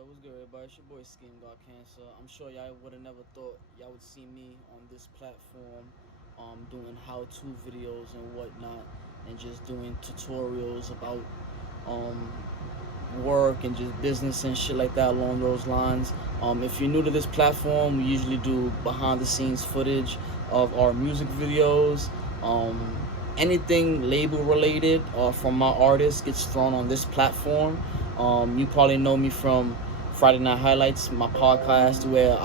Yo, what's good, everybody? It's your boy Scheme Got Cancer. I'm sure y'all would have never thought y'all would see me on this platform, doing how-to videos and whatnot, and just doing tutorials about um work and just business and shit like that along those lines. If you're new to this platform, we usually do behind-the-scenes footage of our music videos. Anything label related from my artists gets thrown on this platform. You probably know me from Friday Night Highlights, my podcast where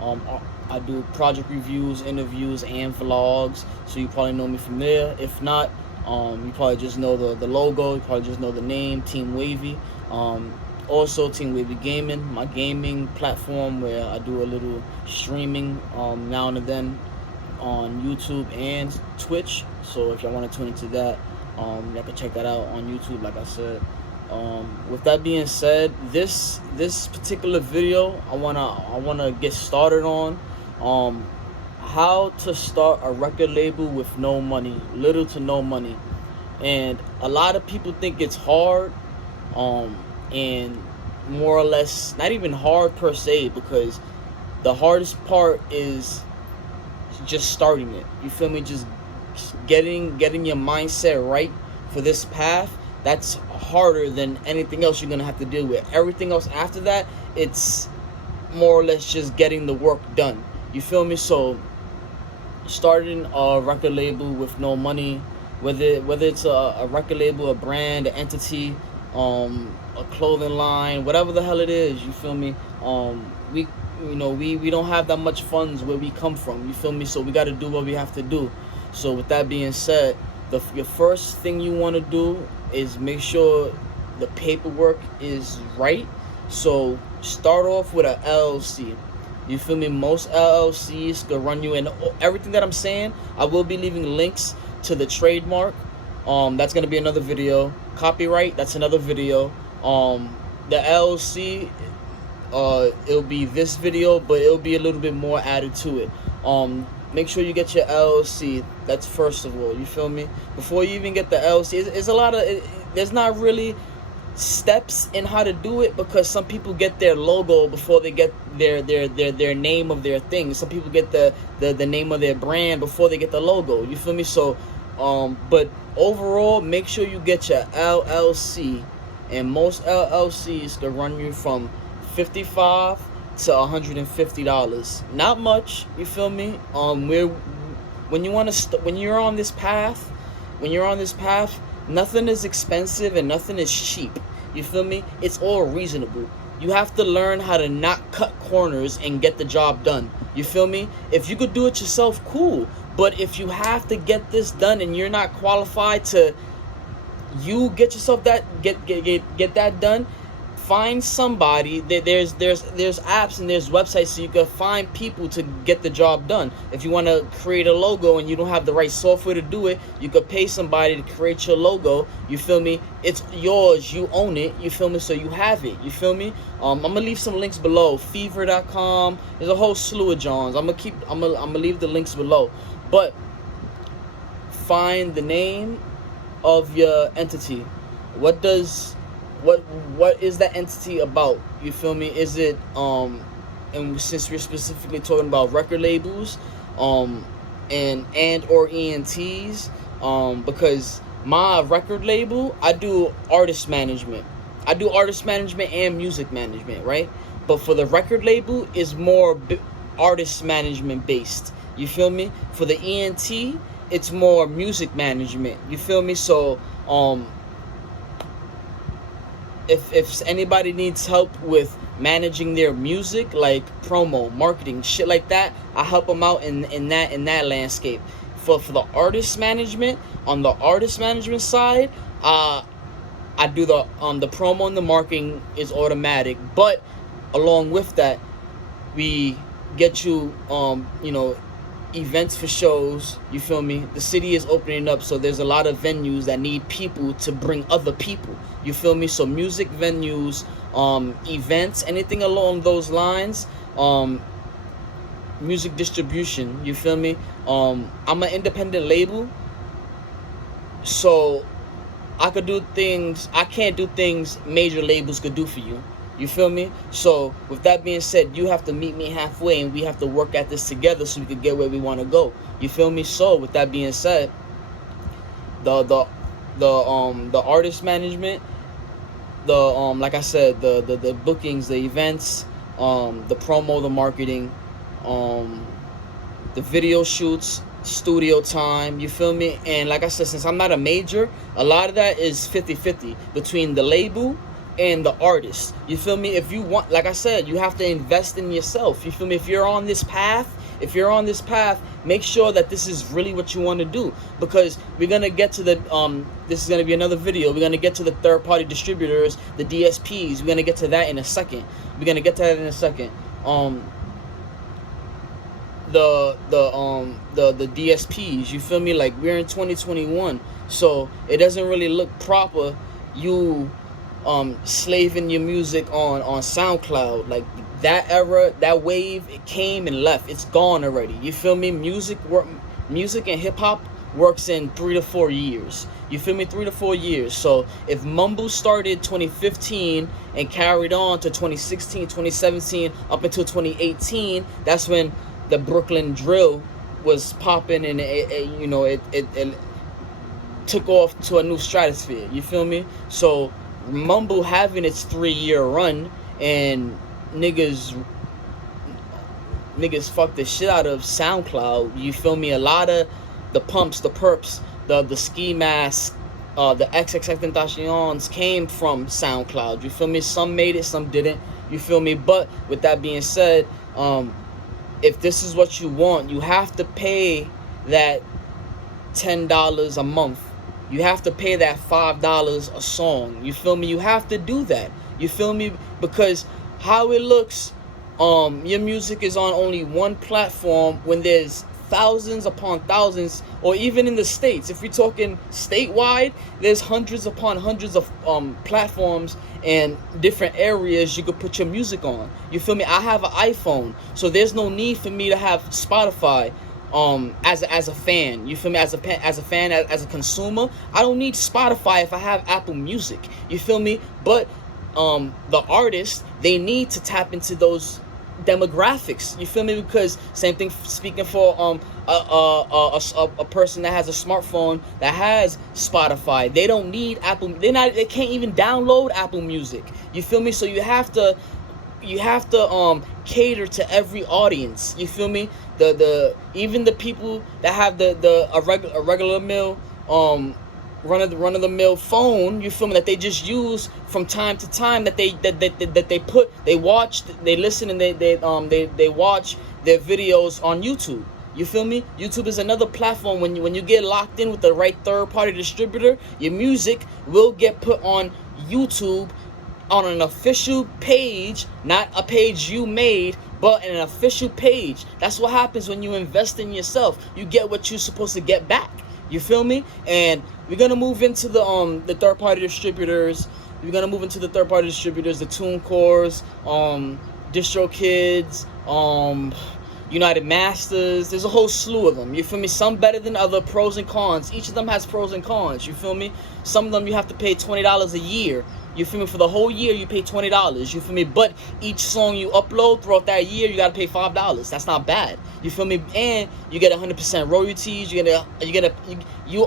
um, I do project reviews, interviews, and vlogs. So you probably know me from there. If not, you probably just know the logo. You probably just know the name, Team Wavy. Also, Team Wavy Gaming, my gaming platform where I do a little streaming now and then on YouTube and Twitch. So if y'all want to tune into that, y'all can check that out on YouTube. Like I said. With that being said, this particular video, I wanna get started on how to start a record label with no money, little to no money, and a lot of people think it's hard, and more or less not even hard per se, because the hardest part is just starting it. You feel me? Just getting your mindset right for this path. That's harder than anything else you're gonna have to deal with. Everything else after that, it's more or less just getting the work done. You feel me? So starting a record label with no money, whether it's a record label, a brand, an entity, a clothing line, whatever the hell it is, you feel me? We don't have that much funds where we come from. You feel me? So we got to do what we have to do. So with that being said, your first thing you want to do is make sure the paperwork is right. So start off with an LLC. You feel me? Most LLCs can run you, and everything that I'm saying, I will be leaving links to the trademark. That's gonna be another video. Copyright, that's another video. The LLC, it'll be this video, but it'll be a little bit more added to it. Make sure you get your LLC. That's first of all. You feel me? Before you even get the LLC, it's a lot of. There's not really steps in how to do it, because some people get their logo before they get their name of their thing. Some people get the name of their brand before they get the logo. You feel me? So, but overall, make sure you get your LLC, and most LLCs can run you from $55 to $150. Not much. You feel me? When you're on this path, nothing is expensive and nothing is cheap. You feel me? It's all reasonable. You have to learn how to not cut corners and get the job done. You feel me? If you could do it yourself, cool. But if you have to get this done and you're not qualified to, you get yourself get that done. Find somebody. There's apps and there's websites so you can find people to get the job done. If you want to create a logo and you don't have the right software to do it, you could pay somebody to create your logo. You feel me? It's yours. You own it. You feel me? So you have it. You feel me? I'm gonna leave some links below. Fever.com. There's a whole slew of Johns. I'm gonna leave the links below. But find the name of your entity. What is that entity about? You feel me? Is it and since we're specifically talking about record labels, and or ENTs, because my record label, I do artist management. I do artist management and music management, right? But for the record label, is more artist management based. You feel me? For the ENT, it's more music management. You feel me? So if anybody needs help with managing their music, like promo, marketing, shit like that, I help them out in that landscape. For the artist management, on the artist management side, I do the promo and the marketing is automatic. But along with that, we get you events for shows. You feel me? The city is opening up, so there's a lot of venues that need people to bring other people. You feel me? So music venues, events, anything along those lines, music distribution. You feel me? I'm an independent label, so I can't do things major labels could do for you. You feel me? So with that being said, you have to meet me halfway, and we have to work at this together so we can get where we want to go. You feel me? So with that being said, the artist management, the like I said, the bookings, the events, the promo, the marketing, the video shoots, studio time, you feel me? And like I said, since I'm not a major, a lot of that is 50-50 between the label and the artist. You feel me? If you want, like I said, you have to invest in yourself. You feel me? If you're on this path, make sure that this is really what you want to do, because we're gonna get to the this is gonna be another video. We're gonna get to the third-party distributors, the DSPs. We're gonna get to that in a second. The DSPs, you feel me? Like, we're in 2021, so it doesn't really look proper you slaving your music on SoundCloud. Like, that era, that wave, it came and left. It's gone already. You feel me? Music and hip hop works in 3 to 4 years. You feel me? 3 to 4 years. So if Mumble started 2015 and carried on to 2016, 2017, up until 2018, that's when the Brooklyn drill was popping, and it took off to a new stratosphere. You feel me? So Mumble having its 3-year run, and niggas fuck the shit out of SoundCloud. You feel me? A lot of the pumps, the perps, the ski mask, the XXXTentaciones came from SoundCloud. You feel me? Some made it, some didn't. You feel me? But with that being said, if this is what you want, you have to pay that $10 a month. You have to pay that $5 a song. You feel me? You have to do that. You feel me? Because how it looks, your music is on only one platform when there's thousands upon thousands, or even in the States, if we're talking statewide, there's hundreds upon hundreds of platforms and different areas you could put your music on. You feel me? I have an iPhone, so there's no need for me to have Spotify as a fan. You feel me? As a fan, as a consumer, I don't need Spotify if I have Apple Music. You feel me? But the artists, they need to tap into those demographics. You feel me? Because same thing speaking for a person that has a smartphone that has Spotify. They don't need Apple. They can't even download Apple Music. You feel me? So you have to cater to every audience. You feel me? Even the people that have a regular mill run of the mill phone, you feel me, that they just use from time to time, that they watch, they listen, and they watch their videos on YouTube. You feel me? YouTube is another platform. When you get locked in with the right third-party distributor, your music will get put on YouTube on an official page, not a page you made, but an official page. That's what happens when you invest in yourself. You get what you're supposed to get back. You feel me? And we're gonna move into the third-party distributors. The TuneCores, DistroKids, United Masters. There's a whole slew of them. You feel me? Some better than other, pros and cons. Each of them has pros and cons. You feel me? Some of them you have to pay $20 a year. You feel me? For the whole year, you pay $20. You feel me? But each song you upload throughout that year, you gotta pay $5. That's not bad. You feel me? And you get 100% royalties. You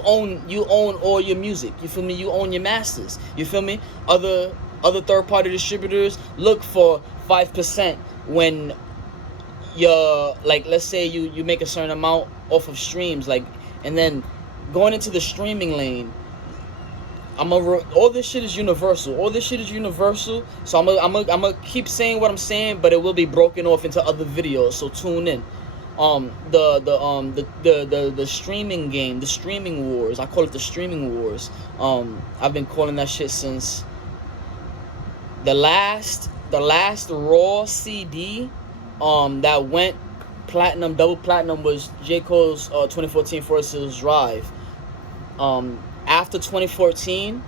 own all your music. You feel me? You own your masters. You feel me? Other third-party distributors look for 5% when you're, like, let's say you make a certain amount off of streams, like, and then going into the streaming lane. All this shit is universal. So I'm gonna keep saying what I'm saying, but it will be broken off into other videos. So tune in. The streaming game, the streaming wars. I call it the streaming wars. I've been calling that shit since the last Raw CD that went platinum, double platinum, was J. Cole's 2014 Forest Hills Drive. After 2014,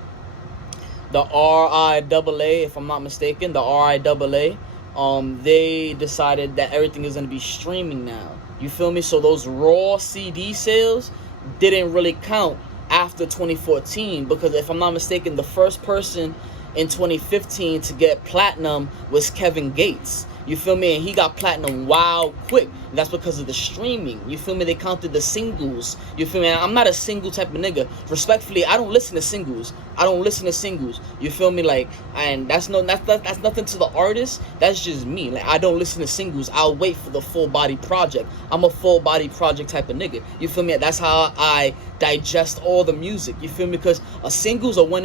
the RIAA, if I'm not mistaken, they decided that everything is going to be streaming now. You feel me? So those raw CD sales didn't really count after 2014, because if I'm not mistaken, the first person in 2015 to get platinum was Kevin Gates. You feel me? And he got platinum wild quick. And that's because of the streaming. You feel me? They counted the singles. You feel me? And I'm not a single type of nigga. Respectfully, I don't listen to singles. You feel me? Like, and that's nothing to the artist. That's just me. Like, I don't listen to singles. I'll wait for the full body project. I'm a full body project type of nigga. You feel me? That's how I digest all the music. You feel me? Because a singles are one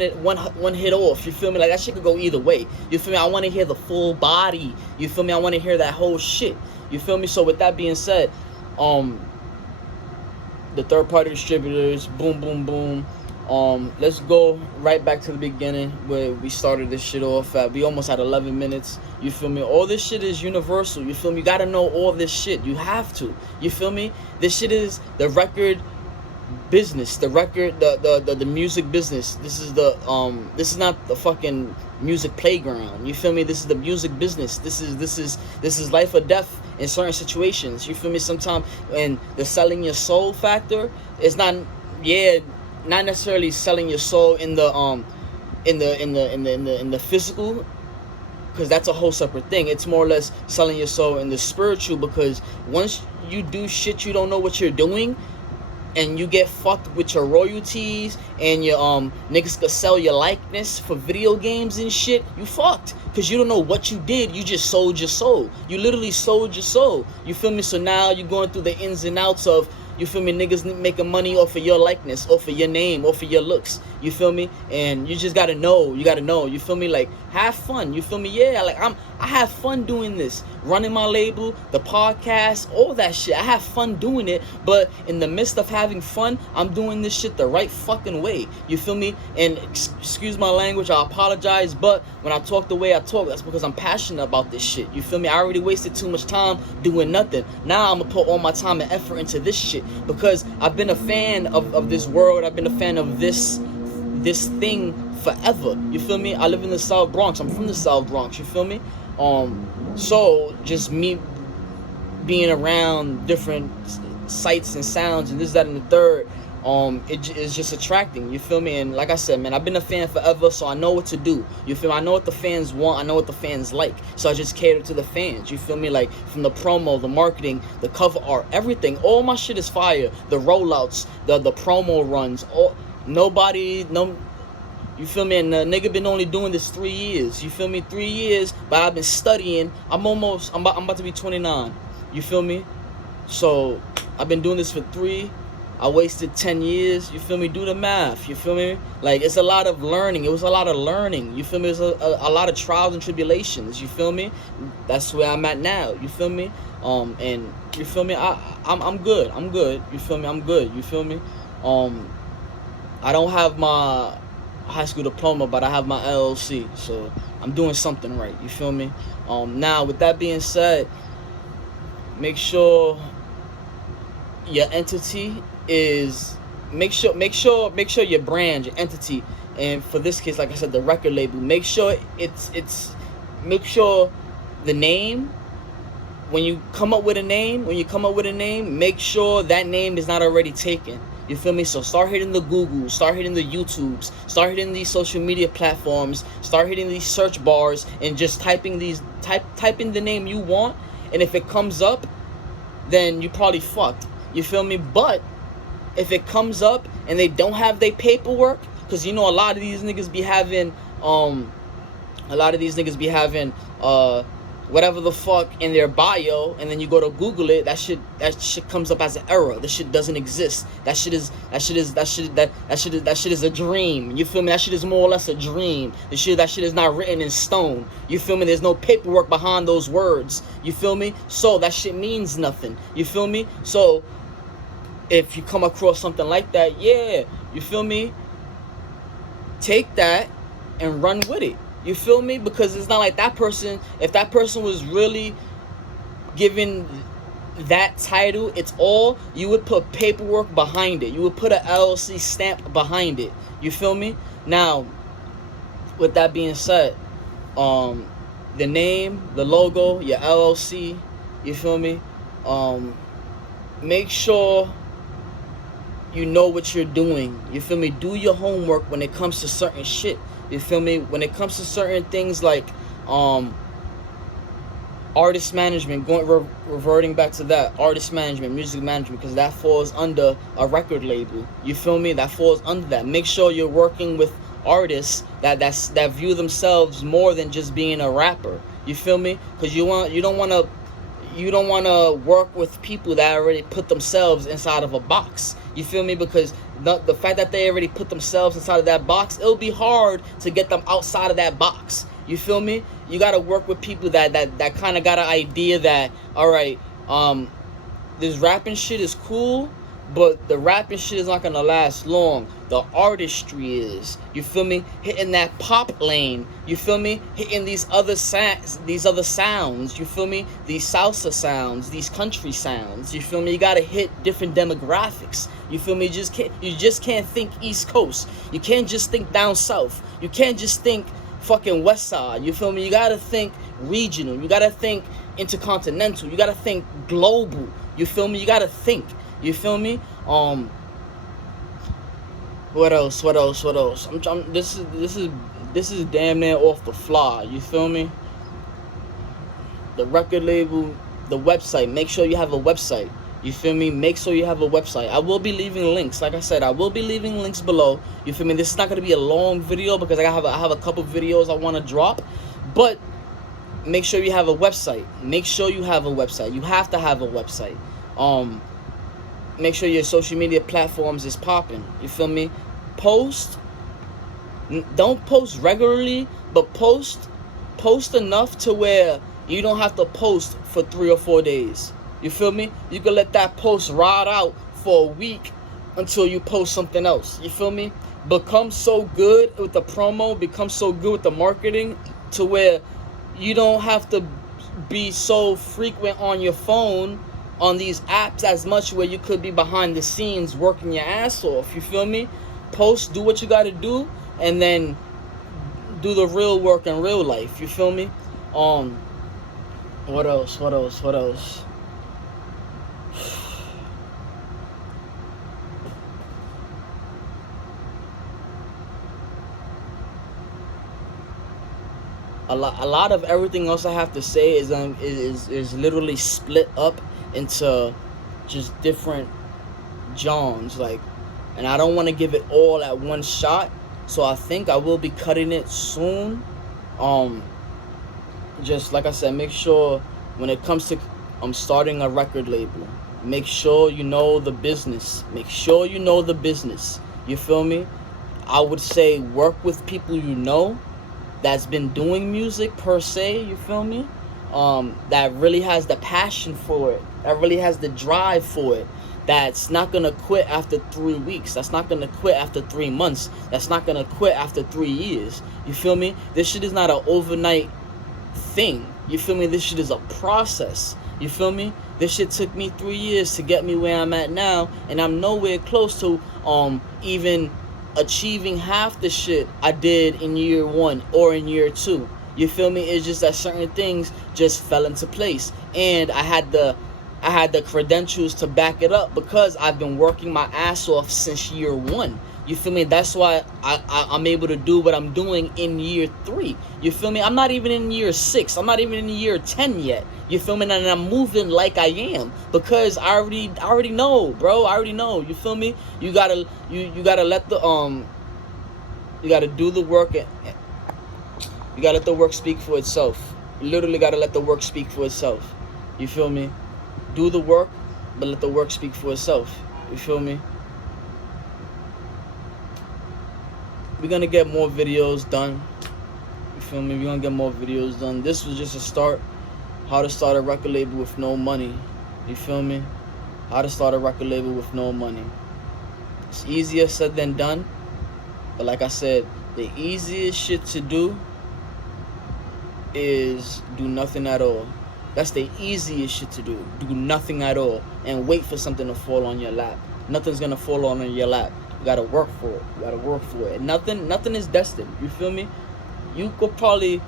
hit off. You feel me? Like, that shit could go either way. You feel me? I want to hear the full body. You feel me? I want to hear that whole shit. You feel me? So with that being said, the third party distributors, boom, boom, boom. Let's go right back to the beginning where we started this shit off at. We almost had 11 minutes. You feel me? All this shit is universal. You feel me? You gotta know all this shit. You have to. You feel me? This shit is the record business, the music business. This is not the fucking music playground. You feel me? This is the music business. This is life or death in certain situations. You feel me? Sometimes, and the selling your soul factor is not necessarily selling your soul in the physical, because that's a whole separate thing. It's more or less selling your soul in the spiritual, because once you do shit you don't know what you're doing, and you get fucked with your royalties, and your niggas could sell your likeness for video games and shit, you fucked. Because you don't know what you did. You just sold your soul. You literally sold your soul. You feel me? So now you're going through the ins and outs of, you feel me, niggas making money off of your likeness, off of your name, off of your looks. You feel me? And you just gotta know. You feel me? Like, have fun. You feel me? Yeah, like I have fun doing this. Running my label, the podcast, all that shit. I have fun doing it. But in the midst of having fun, I'm doing this shit the right fucking way. You feel me? And excuse my language, I apologize. But when I talk the way I talk, that's because I'm passionate about this shit. You feel me? I already wasted too much time doing nothing. Now I'm gonna put all my time and effort into this shit, because I've been a fan of this world. I've been a fan of this thing forever. You feel me? I live in the South Bronx. I'm from the South Bronx. You feel me? So just me being around different sights and sounds and this, that, and the third, it is just attracting. You feel me? And like I said, man, I've been a fan forever, so I know what to do. You feel me? I know what the fans want. I know what the fans like. So I just cater to the fans. You feel me? Like, from the promo, the marketing, the cover art, everything. All my shit is fire. The rollouts, the promo runs. You feel me? And the nigga been only doing this 3 years. You feel me? 3 years, but I've been studying. I'm about to be 29. You feel me? So I've been doing this for 3. I wasted 10 years. You feel me? Do the math. You feel me? Like, it's a lot of learning. It was a lot of learning. You feel me? It was a lot of trials and tribulations. You feel me? That's where I'm at now. You feel me? And you feel me? I'm good. I'm good. You feel me? I'm good. You feel me? I don't have my high school diploma, but I have my LLC, so I'm doing something right. You feel me? Now, with that being said, make sure your entity is, make sure your brand, your entity, and for this case, like I said, the record label, make sure make sure the name, when you come up with a name, make sure that name is not already taken. You feel me? So start hitting the Googles, start hitting the YouTubes, start hitting these social media platforms, start hitting these search bars, and just type in the name you want. And if it comes up, then you probably fucked. You feel me? But if it comes up and they don't have their paperwork, because you know a lot of these niggas be having whatever the fuck in their bio, and then you go to Google it, that shit comes up as an error. This shit doesn't exist. That shit is a dream. You feel me? That shit is more or less a dream. That shit is not written in stone. You feel me? There's no paperwork behind those words. You feel me? So that shit means nothing. You feel me? So if you come across something like that, yeah, you feel me? Take that and run with it. You feel me? Because it's not like that person, if that person was really given that title, it's all, you would put paperwork behind it. You would put an LLC stamp behind it. You feel me? Now, with that being said, the name, the logo, your LLC, you feel me? Make sure you know what you're doing. You feel me? Do your homework when it comes to certain shit. You feel me? When it comes to certain things like artist management, reverting back to that, artist management, music management, because that falls under a record label. You feel me? That falls under that. Make sure you're working with artists that view themselves more than just being a rapper. You feel me? Because you don't want to work with people that already put themselves inside of a box. You feel me? Because the fact that they already put themselves inside of that box, it'll be hard to get them outside of that box. You feel me? You gotta work with people that kind of got an idea that, all right, this rapping shit is cool, but the rapping shit is not gonna last long. The artistry is. You feel me? Hitting that pop lane. You feel me? Hitting these other sounds. You feel me? These salsa sounds. These country sounds. You feel me? You gotta hit different demographics. You feel me? You just can't think East Coast. You can't just think down south. You can't just think fucking West Side. You feel me? You gotta think regional. You gotta think intercontinental. You gotta think global. You feel me? You gotta think. You feel me? What else? This is damn near off the fly. You feel me? The record label, the website. Make sure you have a website. You feel me? Make sure you have a website. I will be leaving links. Like I said, I will be leaving links below. You feel me? This is not going to be a long video because I have a couple videos I want to drop. But make sure you have a website. Make sure you have a website. You have to have a website. Make sure your social media platforms is popping. You feel me? Post. Don't post regularly, but post enough to where you don't have to post for 3 or 4 days. You feel me? You can let that post ride out for a week until you post something else. You feel me? Become so good with the promo, become so good with the marketing to where you don't have to be so frequent on your phone on these apps as much, where you could be behind the scenes working your ass off. You feel me? Post, do what you got to do, and then do the real work in real life. You feel me? What else? A lot of everything else I have to say is literally split up into just different genres, like, and I don't want to give it all at one shot, so I think I will be cutting it soon. Just like I said, make sure when it comes to starting a record label, make sure you know the business. Make sure you know the business. You feel me? I would say work with people you know that's been doing music per se. You feel me? That really has the passion for it, that really has the drive for it, that's not gonna quit after 3 weeks, that's not gonna quit after 3 months, that's not gonna quit after 3 years. You feel me? This shit is not an overnight thing. You feel me? This shit is a process. You feel me? This shit took me 3 years to get me where I'm at now, and I'm nowhere close to even achieving half the shit I did in year 1 or in year 2. You feel me? It's just that certain things just fell into place, and I had the credentials to back it up because I've been working my ass off since year 1. You feel me? That's why I'm able to do what I'm doing in year 3. You feel me? I'm not even in year 6. I'm not even in year 10 yet. You feel me? And I'm moving like I am because I already know, bro. I already know. You feel me? You gotta let the you gotta do the work. You gotta let the work speak for itself. You literally gotta let the work speak for itself. You feel me? Do the work, but let the work speak for itself. You feel me? We're gonna get more videos done. You feel me? We're gonna get more videos done. This was just a start. How to start a record label with no money. You feel me? How to start a record label with no money. It's easier said than done. But like I said, the easiest shit to do is do nothing at all. That's the easiest shit to do. Do nothing at all and wait for something to fall on your lap. Nothing's gonna fall on your lap. You gotta work for it. You gotta work for it. Nothing is destined. You feel me? You could probably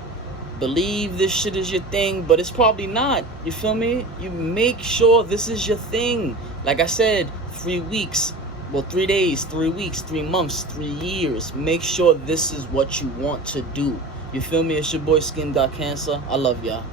believe this shit is your thing, but it's probably not. You feel me? You make sure this is your thing. Like I said, 3 weeks. well, 3 days, 3 weeks, 3 months, 3 years. Make sure this is what you want to do. You feel me? It's your boy Skin Got Cancer. I love y'all.